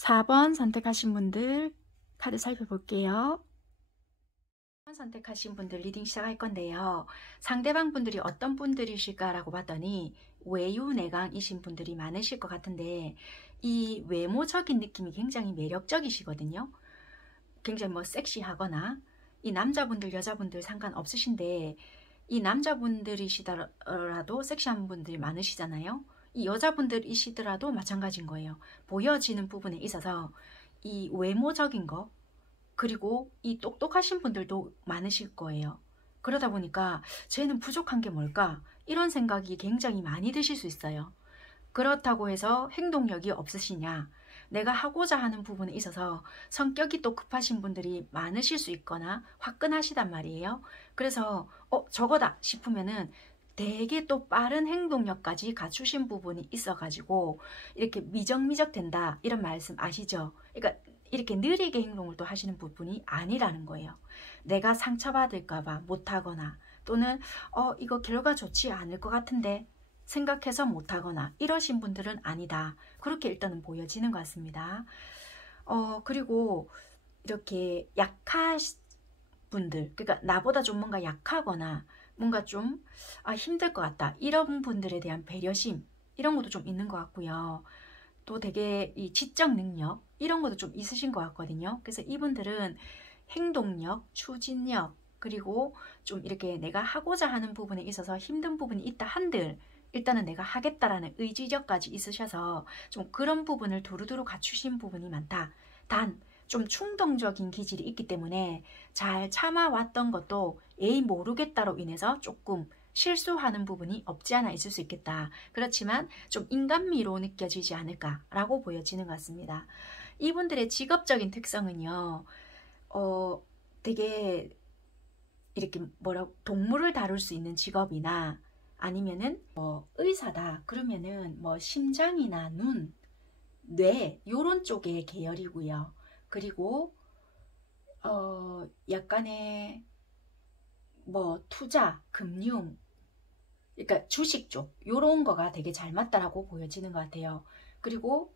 4번 선택하신 분들 카드 살펴볼게요. 4번 선택하신 분들 리딩 시작할 건데요. 상대방 분들이 어떤 분들이실까라고 봤더니 외유내강이신 분들이 많으실 것 같은데 이 외모적인 느낌이 굉장히 매력적이시거든요. 굉장히 뭐 섹시하거나 이 남자분들 여자분들 상관없으신데 이 남자분들이시더라도 섹시한 분들이 많으시잖아요. 이 여자분들이시더라도 마찬가지인 거예요. 보여지는 부분에 있어서 이 외모적인 거 그리고 이 똑똑하신 분들도 많으실 거예요. 그러다 보니까 쟤는 부족한 게 뭘까? 이런 생각이 굉장히 많이 드실 수 있어요. 그렇다고 해서 행동력이 없으시냐? 내가 하고자 하는 부분에 있어서 성격이 또 급하신 분들이 많으실 수 있거나 화끈하시단 말이에요. 그래서 저거다 싶으면은 되게 또 빠른 행동력까지 갖추신 부분이 있어가지고 이렇게 미적미적 된다 이런 말씀 아시죠? 그러니까 이렇게 느리게 행동을 또 하시는 부분이 아니라는 거예요. 내가 상처받을까봐 못하거나 또는 이거 결과 좋지 않을 것 같은데 생각해서 못하거나 이러신 분들은 아니다. 그렇게 일단은 보여지는 것 같습니다. 그리고 이렇게 약하신 분들, 그러니까 나보다 좀 뭔가 약하거나 뭔가 좀 힘들 것 같다. 이런 분들에 대한 배려심 이런 것도 좀 있는 것 같고요. 또 되게 이 지적 능력 이런 것도 좀 있으신 것 같거든요. 그래서 이분들은 행동력, 추진력 그리고 좀 이렇게 내가 하고자 하는 부분에 있어서 힘든 부분이 있다 한들 일단은 내가 하겠다라는 의지력까지 있으셔서 좀 그런 부분을 두루두루 갖추신 부분이 많다. 단 좀 충동적인 기질이 있기 때문에 잘 참아왔던 것도 에이 모르겠다로 인해서 조금 실수하는 부분이 없지 않아 있을 수 있겠다. 그렇지만 좀 인간미로 느껴지지 않을까라고 보여지는 것 같습니다. 이분들의 직업적인 특성은요. 되게 이렇게 동물을 다룰 수 있는 직업이나 아니면은 의사다 그러면은 심장이나 눈, 뇌 요런 쪽의 계열이고요. 그리고 약간의 투자, 금융 그러니까 주식 쪽 요런 거가 되게 잘 맞다라고 보여지는 것 같아요. 그리고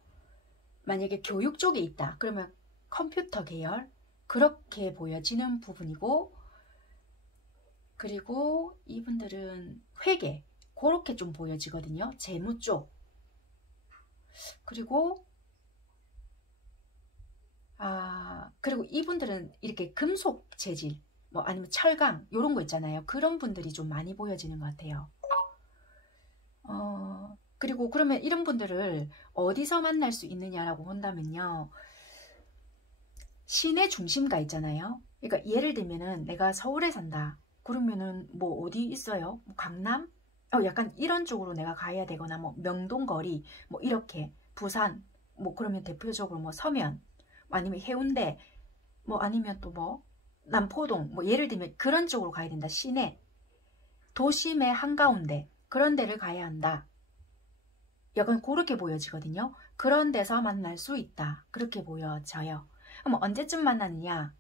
만약에 교육 쪽에 있다 그러면 컴퓨터 계열 그렇게 보여지는 부분이고 그리고 이분들은 회계 그렇게 좀 보여지거든요. 재무 쪽 그리고 그리고 이분들은 이렇게 금속 재질 아니면 철강 이런 거 있잖아요. 그런 분들이 좀 많이 보여지는 것 같아요. 그리고 그러면 이런 분들을 어디서 만날 수 있느냐라고 본다면요. 시내 중심가 있잖아요. 그러니까 예를 들면은 내가 서울에 산다. 그러면은 어디 있어요? 강남? 약간 이런 쪽으로 내가 가야 되거나 명동거리 이렇게 부산 그러면 대표적으로 서면 아니면 해운대 아니면 또 남포동 예를 들면 그런 쪽으로 가야 된다. 시내 도심의 한가운데 그런 데를 가야 한다. 약간 그렇게 보여지거든요. 그런 데서 만날 수 있다. 그렇게 보여져요. 그럼 언제쯤 만나느냐?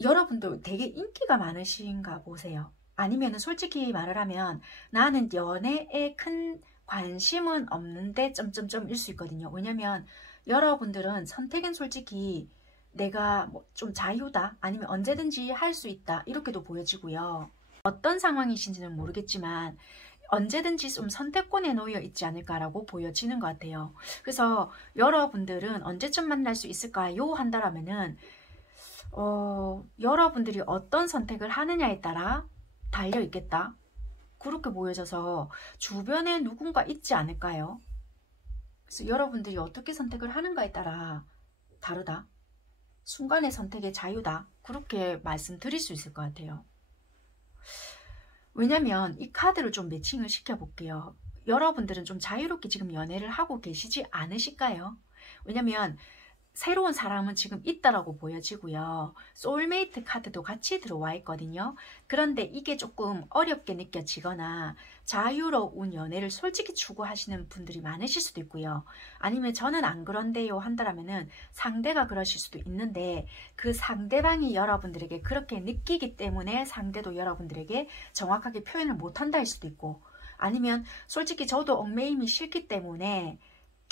여러분들 되게 인기가 많으신가 보세요. 아니면 솔직히 말을 하면 나는 연애에 큰 관심은 없는데 점점점일 수 있거든요. 왜냐면 여러분들은 선택은 솔직히 내가 좀 자유다 아니면 언제든지 할 수 있다 이렇게도 보여지고요. 어떤 상황이신지는 모르겠지만 언제든지 좀 선택권에 놓여 있지 않을까라고 보여지는 것 같아요. 그래서 여러분들은 언제쯤 만날 수 있을까요? 한다라면은 여러분들이 어떤 선택을 하느냐에 따라 달려 있겠다. 그렇게 보여져서 주변에 누군가 있지 않을까요? 그래서 여러분들이 어떻게 선택을 하는가에 따라 다르다. 순간의 선택의 자유다. 그렇게 말씀드릴 수 있을 것 같아요. 왜냐면 이 카드를 좀 매칭을 시켜볼게요. 여러분들은 좀 자유롭게 지금 연애를 하고 계시지 않으실까요? 왜냐면 새로운 사람은 지금 있다라고 보여지고요. 소울메이트 카드도 같이 들어와 있거든요. 그런데 이게 조금 어렵게 느껴지거나 자유로운 연애를 솔직히 추구하시는 분들이 많으실 수도 있고요. 아니면 저는 안 그런데요 한다라면은 상대가 그러실 수도 있는데 그 상대방이 여러분들에게 그렇게 느끼기 때문에 상대도 여러분들에게 정확하게 표현을 못한다 할 수도 있고 아니면 솔직히 저도 얽매임이 싫기 때문에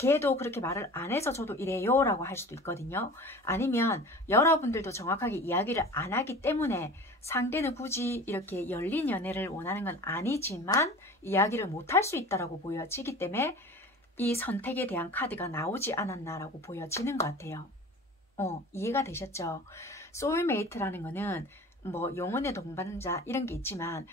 걔도 그렇게 말을 안 해서 저도 이래요 라고 할 수도 있거든요. 아니면 여러분들도 정확하게 이야기를 안 하기 때문에 상대는 굳이 이렇게 열린 연애를 원하는 건 아니지만 이야기를 못 할 수 있다라고 보여지기 때문에 이 선택에 대한 카드가 나오지 않았나라고 보여지는 것 같아요. 이해가 되셨죠? 소울메이트라는 거는 뭐 영혼의 동반자 이런 게 있지만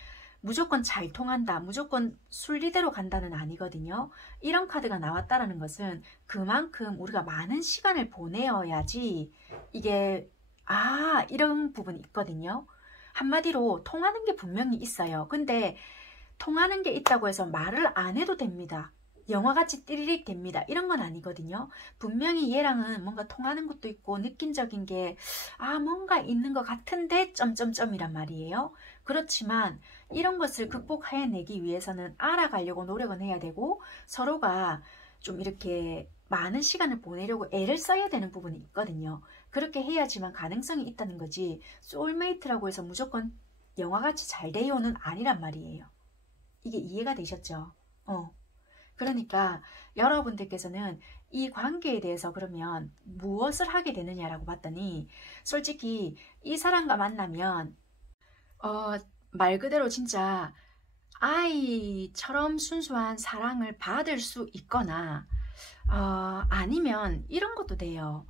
무조건 잘 통한다, 무조건 순리대로 간다는 아니거든요. 이런 카드가 나왔다라는 것은 그만큼 우리가 많은 시간을 보내어야지 이게 이런 부분이 있거든요. 한마디로 통하는 게 분명히 있어요. 근데 통하는 게 있다고 해서 말을 안 해도 됩니다. 영화같이 띠리릭 됩니다. 이런 건 아니거든요. 분명히 얘랑은 뭔가 통하는 것도 있고 느낌적인 게 뭔가 있는 것 같은데 점점점이란 말이에요. 그렇지만 이런 것을 극복해내기 위해서는 알아가려고 노력은 해야 되고 서로가 좀 이렇게 많은 시간을 보내려고 애를 써야 되는 부분이 있거든요. 그렇게 해야지만 가능성이 있다는 거지 소울메이트라고 해서 무조건 영화같이 잘 돼요는 아니란 말이에요. 이게 이해가 되셨죠? 그러니까 여러분들께서는 이 관계에 대해서 그러면 무엇을 하게 되느냐라고 봤더니 솔직히 이 사람과 만나면 말 그대로 진짜 아이처럼 순수한 사랑을 받을 수 있거나 아니면 이런 것도 돼요.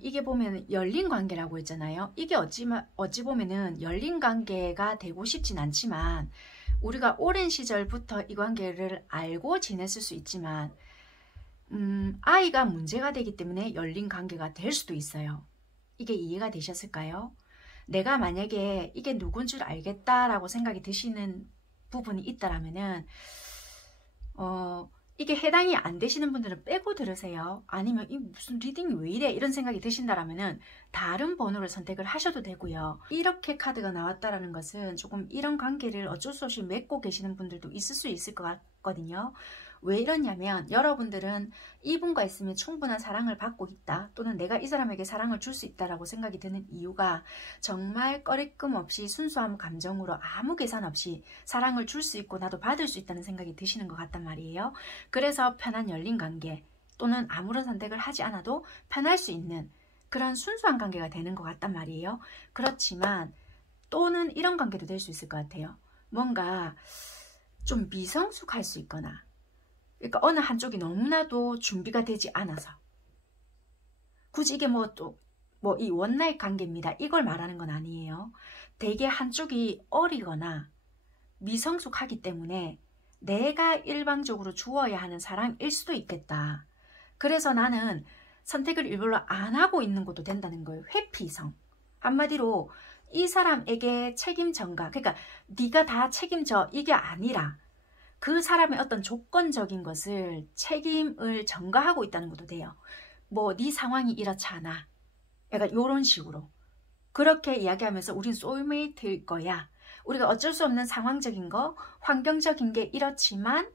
이게 보면 열린 관계라고 했잖아요. 이게 어찌 보면은 열린 관계가 되고 싶진 않지만 우리가 오랜 시절부터 이 관계를 알고 지냈을 수 있지만 아이가 문제가 되기 때문에 열린 관계가 될 수도 있어요. 이게 이해가 되셨을까요? 내가 만약에 이게 누군 줄 알겠다라고 생각이 드시는 부분이 있다라면은 이게 해당이 안 되시는 분들은 빼고 들으세요. 아니면 이 무슨 리딩이 왜 이래 이런 생각이 드신다라면은 다른 번호를 선택을 하셔도 되고요. 이렇게 카드가 나왔다라는 것은 조금 이런 관계를 어쩔 수 없이 맺고 계시는 분들도 있을 수 있을 것 같거든요. 왜 이러냐면 여러분들은 이분과 있으면 충분한 사랑을 받고 있다, 또는 내가 이 사람에게 사랑을 줄 수 있다라고 생각이 드는 이유가 정말 꺼리낌 없이 순수한 감정으로 아무 계산 없이 사랑을 줄 수 있고 나도 받을 수 있다는 생각이 드시는 것 같단 말이에요. 그래서 편한 열린 관계 또는 아무런 선택을 하지 않아도 편할 수 있는 그런 순수한 관계가 되는 것 같단 말이에요. 그렇지만 또는 이런 관계도 될 수 있을 것 같아요. 뭔가 좀 미성숙할 수 있거나, 그러니까 어느 한쪽이 너무나도 준비가 되지 않아서, 굳이 이게 이 원나잇 관계입니다, 이걸 말하는 건 아니에요. 대개 한쪽이 어리거나 미성숙하기 때문에 내가 일방적으로 주어야 하는 사랑일 수도 있겠다. 그래서 나는 선택을 일부러 안 하고 있는 것도 된다는 거예요. 회피성. 한마디로 이 사람에게 책임 전가, 그러니까 네가 다 책임져 이게 아니라 그 사람의 어떤 조건적인 것을 책임을 전가하고 있다는 것도 돼요. 네 상황이 이렇잖아, 약간 이런 식으로 그렇게 이야기하면서 우린 소울메이트일 거야, 우리가 어쩔 수 없는 상황적인 거, 환경적인 게 이렇지만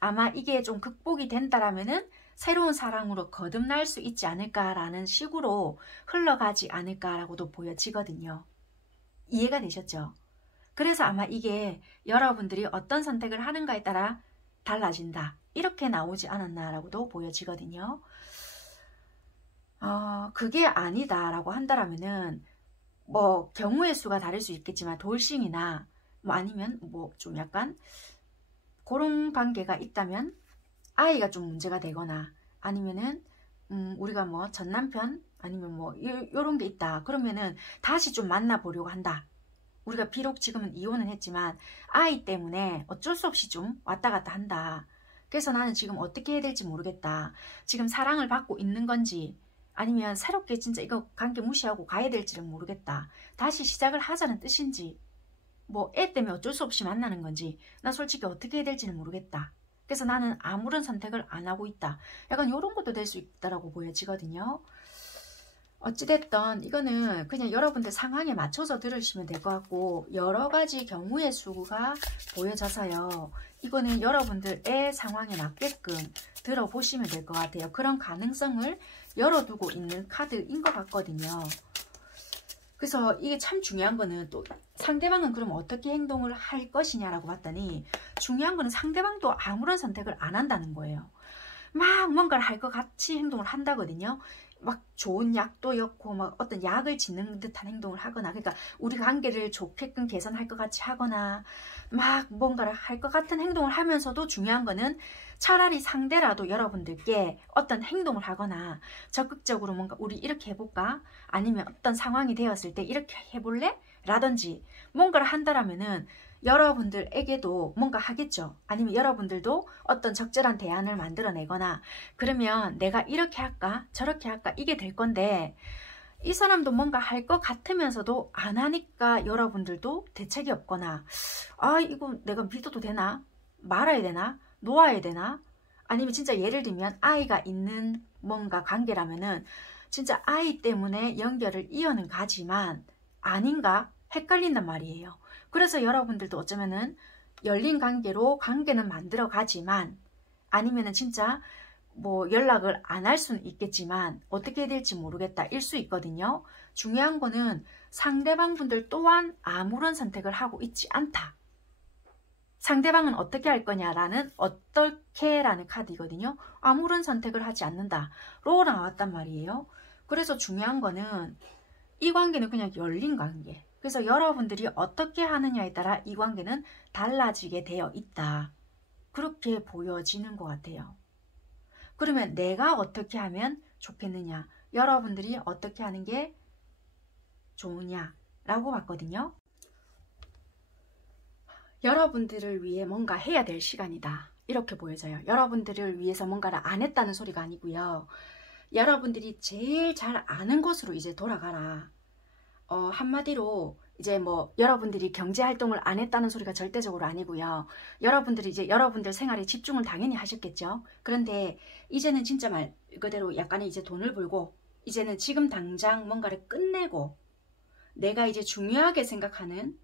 아마 이게 좀 극복이 된다라면은 새로운 사랑으로 거듭날 수 있지 않을까라는 식으로 흘러가지 않을까라고도 보여지거든요. 이해가 되셨죠? 그래서 아마 이게 여러분들이 어떤 선택을 하는가에 따라 달라진다, 이렇게 나오지 않았나라고도 보여지거든요. 그게 아니다라고 한다라면은 경우의 수가 다를 수 있겠지만 돌싱이나 아니면 좀 약간 그런 관계가 있다면 아이가 좀 문제가 되거나, 아니면은 우리가 전남편 아니면 요런 게 있다 그러면은 다시 좀 만나보려고 한다. 우리가 비록 지금은 이혼은 했지만 아이 때문에 어쩔 수 없이 좀 왔다 갔다 한다. 그래서 나는 지금 어떻게 해야 될지 모르겠다. 지금 사랑을 받고 있는 건지 아니면 새롭게 진짜 이거 관계 무시하고 가야 될지는 모르겠다. 다시 시작을 하자는 뜻인지, 애 때문에 어쩔 수 없이 만나는 건지 나 솔직히 어떻게 해야 될지는 모르겠다. 그래서 나는 아무런 선택을 안 하고 있다. 약간 이런 것도 될 수 있다라고 보여지거든요. 어찌됐든 이거는 그냥 여러분들 상황에 맞춰서 들으시면 될 것 같고, 여러 가지 경우의 수가 보여져서요. 이거는 여러분들의 상황에 맞게끔 들어보시면 될 것 같아요. 그런 가능성을 열어두고 있는 카드인 것 같거든요. 그래서 이게 참 중요한 거는 또 상대방은 그럼 어떻게 행동을 할 것이냐라고 봤더니 중요한 거는 상대방도 아무런 선택을 안 한다는 거예요. 막 뭔가를 할 것 같이 행동을 한다거든요. 막 좋은 약도 였고 막 어떤 약을 짓는 듯한 행동을 하거나, 그러니까 우리 관계를 좋게끔 개선할 것 같이 하거나 막 뭔가를 할 것 같은 행동을 하면서도, 중요한 거는 차라리 상대라도 여러분들께 어떤 행동을 하거나 적극적으로 뭔가 우리 이렇게 해볼까? 아니면 어떤 상황이 되었을 때 이렇게 해볼래? 라든지 뭔가를 한다라면은 여러분들에게도 뭔가 하겠죠. 아니면 여러분들도 어떤 적절한 대안을 만들어내거나, 그러면 내가 이렇게 할까 저렇게 할까 이게 될 건데, 이 사람도 뭔가 할 것 같으면서도 안 하니까 여러분들도 대책이 없거나, 아 이거 내가 믿어도 되나? 말아야 되나? 놓아야 되나? 아니면 진짜 예를 들면 아이가 있는 뭔가 관계라면은 진짜 아이 때문에 연결을 이어는 가지만 아닌가 헷갈린단 말이에요. 그래서 여러분들도 어쩌면은 열린 관계로 관계는 만들어 가지만, 아니면은 진짜 뭐 연락을 안 할 수는 있겠지만 어떻게 될지 모르겠다 일 수 있거든요. 중요한 거는 상대방 분들 또한 아무런 선택을 하고 있지 않다. 상대방은 어떻게 할 거냐라는 어떻게라는 카드이거든요. 아무런 선택을 하지 않는다 로 나왔단 말이에요. 그래서 중요한 거는 이 관계는 그냥 열린 관계. 그래서 여러분들이 어떻게 하느냐에 따라 이 관계는 달라지게 되어 있다. 그렇게 보여지는 것 같아요. 그러면 내가 어떻게 하면 좋겠느냐? 여러분들이 어떻게 하는 게 좋으냐라고 봤거든요. 여러분들을 위해 뭔가 해야 될 시간이다. 이렇게 보여져요. 여러분들을 위해서 뭔가를 안 했다는 소리가 아니고요. 여러분들이 제일 잘 아는 곳으로 이제 돌아가라. 한마디로 이제 뭐 여러분들이 경제활동을 안 했다는 소리가 절대적으로 아니고요. 여러분들이 이제 여러분들 생활에 집중을 당연히 하셨겠죠. 그런데 이제는 진짜 말 그대로 약간의 이제 돈을 벌고, 이제는 지금 당장 뭔가를 끝내고, 내가 이제 중요하게 생각하는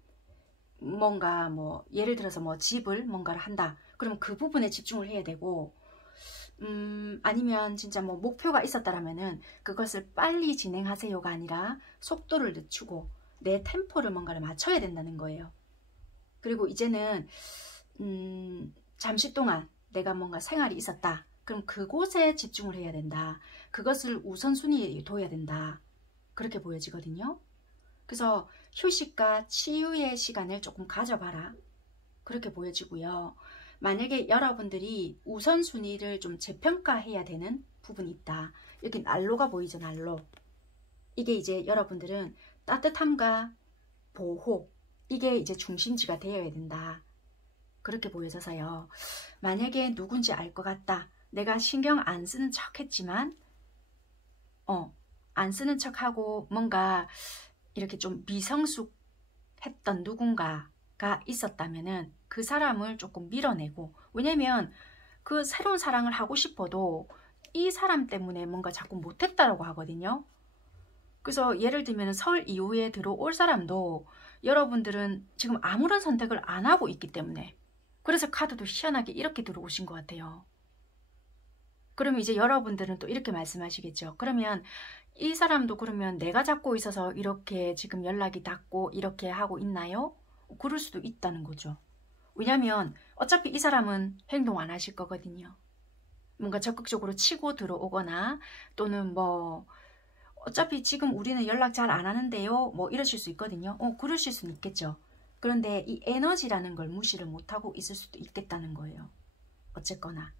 뭔가 뭐 예를 들어서 뭐 집을 뭔가를 한다. 그럼 그 부분에 집중을 해야 되고, 아니면 진짜 뭐 목표가 있었다라면은 그것을 빨리 진행하세요가 아니라 속도를 늦추고 내 템포를 뭔가를 맞춰야 된다는 거예요. 그리고 이제는 잠시 동안 내가 뭔가 생활이 있었다. 그럼 그곳에 집중을 해야 된다. 그것을 우선순위에 둬야 된다. 그렇게 보여지거든요. 그래서 휴식과 치유의 시간을 조금 가져봐라. 그렇게 보여지고요. 만약에 여러분들이 우선순위를 좀 재평가해야 되는 부분이 있다. 여기 난로가 보이죠, 난로. 이게 이제 여러분들은 따뜻함과 보호, 이게 이제 중심지가 되어야 된다. 그렇게 보여져서요. 만약에 누군지 알 것 같다. 내가 신경 안 쓰는 척 했지만, 안 쓰는 척하고 뭔가 이렇게 좀 미성숙했던 누군가가 있었다면은 그 사람을 조금 밀어내고, 왜냐면 그 새로운 사랑을 하고 싶어도 이 사람 때문에 뭔가 자꾸 못했다라고 하거든요. 그래서 예를 들면 설 이후에 들어올 사람도 여러분들은 지금 아무런 선택을 안 하고 있기 때문에, 그래서 카드도 희한하게 이렇게 들어오신 것 같아요. 그러면 이제 여러분들은 또 이렇게 말씀하시겠죠. 그러면 이 사람도 그러면 내가 잡고 있어서 이렇게 지금 연락이 닿고 이렇게 하고 있나요? 그럴 수도 있다는 거죠. 왜냐면 어차피 이 사람은 행동 안 하실 거거든요. 뭔가 적극적으로 치고 들어오거나, 또는 뭐 어차피 지금 우리는 연락 잘 안 하는데요 뭐 이러실 수 있거든요. 그러실 수는 있겠죠. 그런데 이 에너지라는 걸 무시를 못하고 있을 수도 있겠다는 거예요. 어쨌거나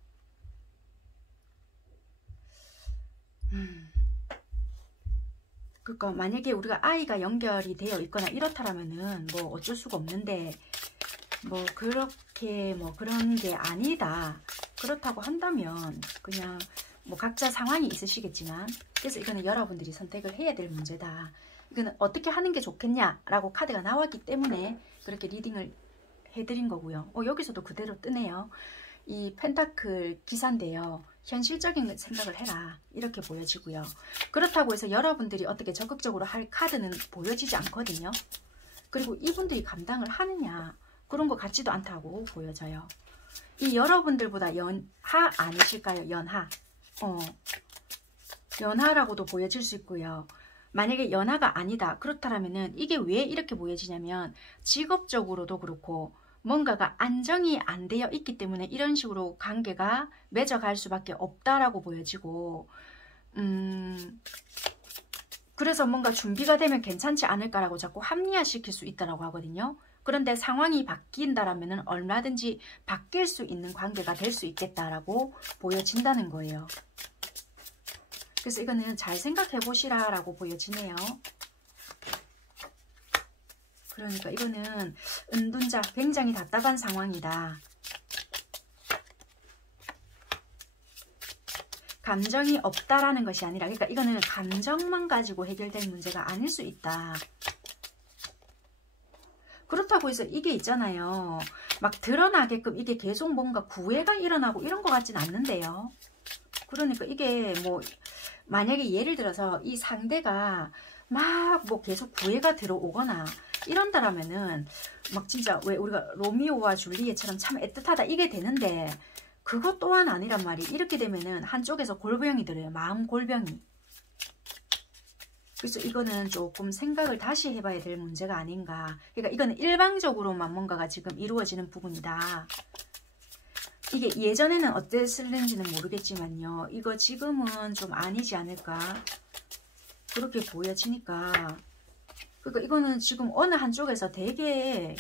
그러니까 만약에 우리가 아이가 연결이 되어 있거나 이렇다라면은 뭐 어쩔 수가 없는데, 뭐 그렇게 뭐 그런 게 아니다 그렇다고 한다면 그냥 뭐 각자 상황이 있으시겠지만, 그래서 이거는 여러분들이 선택을 해야 될 문제다. 이거는 어떻게 하는 게 좋겠냐라고 카드가 나왔기 때문에 그렇게 리딩을 해드린 거고요. 여기서도 그대로 뜨네요. 이 펜타클 기사인데요. 현실적인 생각을 해라 이렇게 보여지고요. 그렇다고 해서 여러분들이 어떻게 적극적으로 할 카드는 보여지지 않거든요. 그리고 이분들이 감당을 하느냐 그런 것 같지도 않다고 보여져요. 이 여러분들보다 연하 아니실까요? 연하. 연하라고도 보여질 수 있고요. 만약에 연하가 아니다 그렇다면은 이게 왜 이렇게 보여지냐면, 직업적으로도 그렇고 뭔가가 안정이 안 되어 있기 때문에 이런 식으로 관계가 맺어갈 수밖에 없다라고 보여지고, 그래서 뭔가 준비가 되면 괜찮지 않을까라고 자꾸 합리화시킬 수 있다라고 하거든요. 그런데 상황이 바뀐다라면 얼마든지 바뀔 수 있는 관계가 될 수 있겠다라고 보여진다는 거예요. 그래서 이거는 잘 생각해 보시라라고 보여지네요. 그러니까 이거는 은둔자, 굉장히 답답한 상황이다. 감정이 없다라는 것이 아니라, 그러니까 이거는 감정만 가지고 해결될 문제가 아닐 수 있다. 그렇다고 해서 이게 있잖아요. 막 드러나게끔 이게 계속 뭔가 구애가 일어나고 이런 것 같진 않는데요. 그러니까 이게 뭐 만약에 예를 들어서 이 상대가 막 뭐 계속 구애가 들어오거나 이런다라면은 막 진짜 왜 우리가 로미오와 줄리엣처럼 참 애틋하다 이게 되는데, 그것 또한 아니란 말이. 이렇게 되면은 한쪽에서 골병이 들어요. 마음 골병이. 그래서 이거는 조금 생각을 다시 해봐야 될 문제가 아닌가. 그러니까 이거는 일방적으로만 뭔가가 지금 이루어지는 부분이다. 이게 예전에는 어땠을는지는 모르겠지만요. 이거 지금은 좀 아니지 않을까. 그렇게 보여지니까. 그러니까 이거는 지금 어느 한쪽에서 되게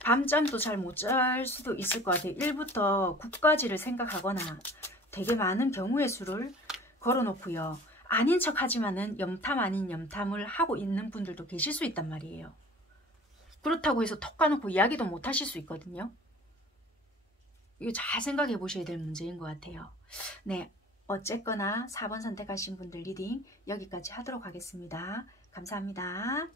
밤잠도 잘 못 잘 수도 있을 것 같아요. 1부터 9까지를 생각하거나 되게 많은 경우의 수를 걸어놓고요. 아닌 척 하지만은 염탐 아닌 염탐을 하고 있는 분들도 계실 수 있단 말이에요. 그렇다고 해서 턱 까놓고 이야기도 못 하실 수 있거든요. 이거 잘 생각해 보셔야 될 문제인 것 같아요. 네, 어쨌거나 4번 선택하신 분들 리딩 여기까지 하도록 하겠습니다. 감사합니다.